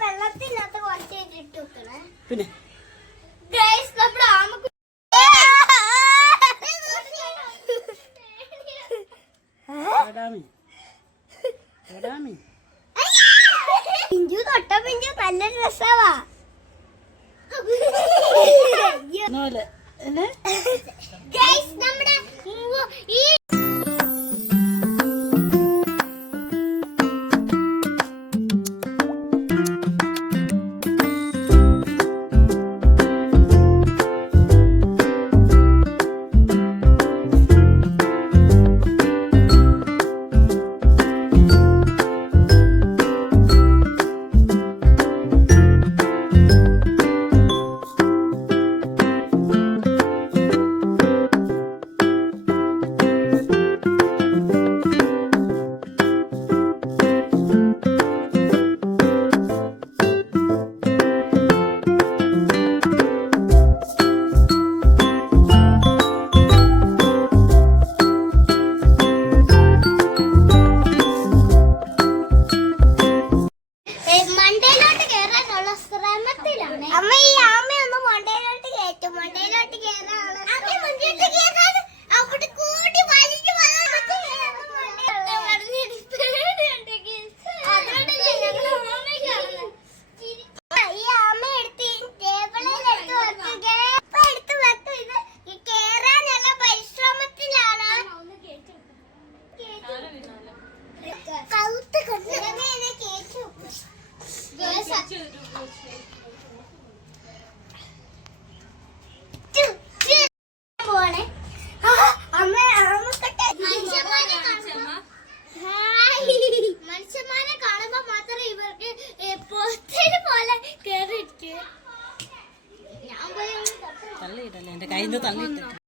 വെള്ളത്തില്ലാത്ത കുറച്ച് ഇട്ട് വെക്കണേ. പിന്നെ? പിഞ്ചു തൊട്ട പിഞ്ചു നല്ല രസവാ. പോലെ. തള്ളിയിടല്ലേ? എന്റെ കയ്യിൽ നിന്ന് തള്ളിയിട്ടിട്ട്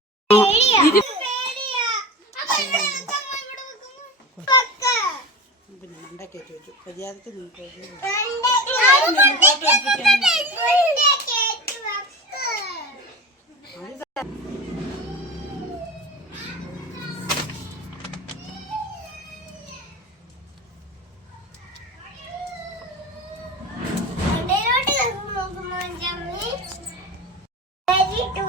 പിന്നെ മണ്ടൊക്കെ ചോദിച്ചു മര്യാദയ്ക്ക് നിങ്ങൾക്ക്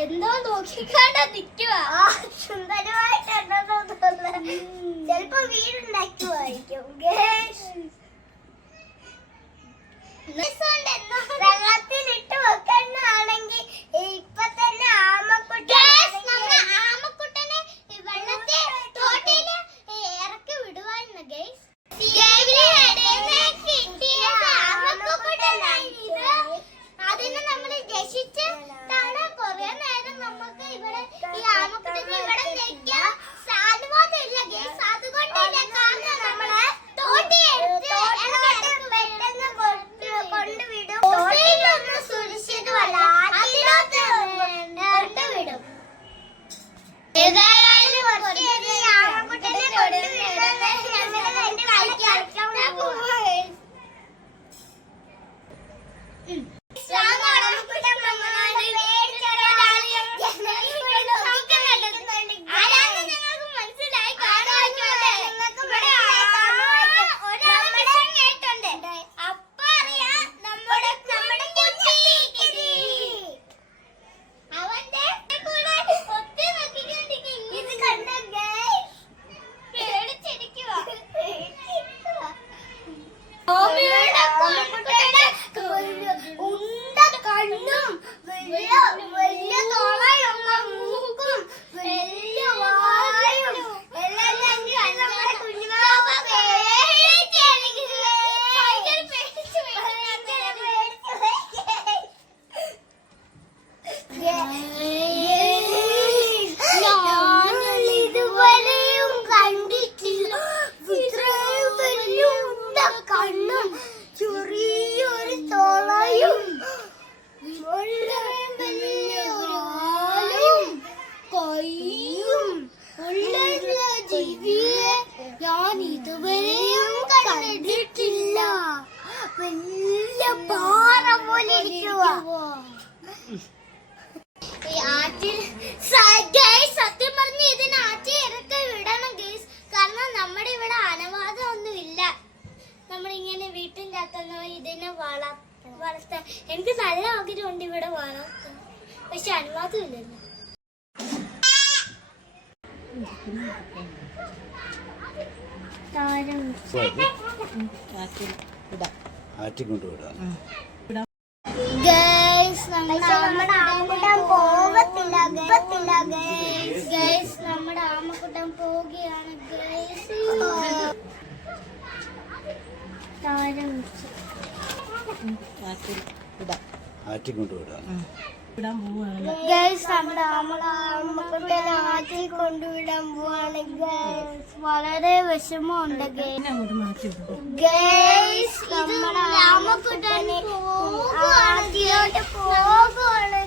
എന്തോ നോക്കിക്കാണ്ട് നിൽക്കുക സുന്ദരമായിട്ട് എന്തോ തോന്നുന്നു ചിലപ്പോ വീടുണ്ടാക്കുമായിരിക്കും വെള്ളത്തിലിട്ട് വെക്കണ്ണാണെങ്കിൽ ആറ്റിക്കൊണ്ട് വിടാം നമ്മുടെ ഗൈസ് നമ്മുടെ ആമക്കുട്ടം പോവുകയാണ് ഗൈസ്. നമ്മുടെ ആമക്കുട്ടം വീട്ടിൽ കൊണ്ടുവിടാൻ പോവാണ് ഗൈസ് വളരെ വിഷമമുണ്ട് ഗൈസ് രാമക്കുട്ടനെ പോകുവാണ്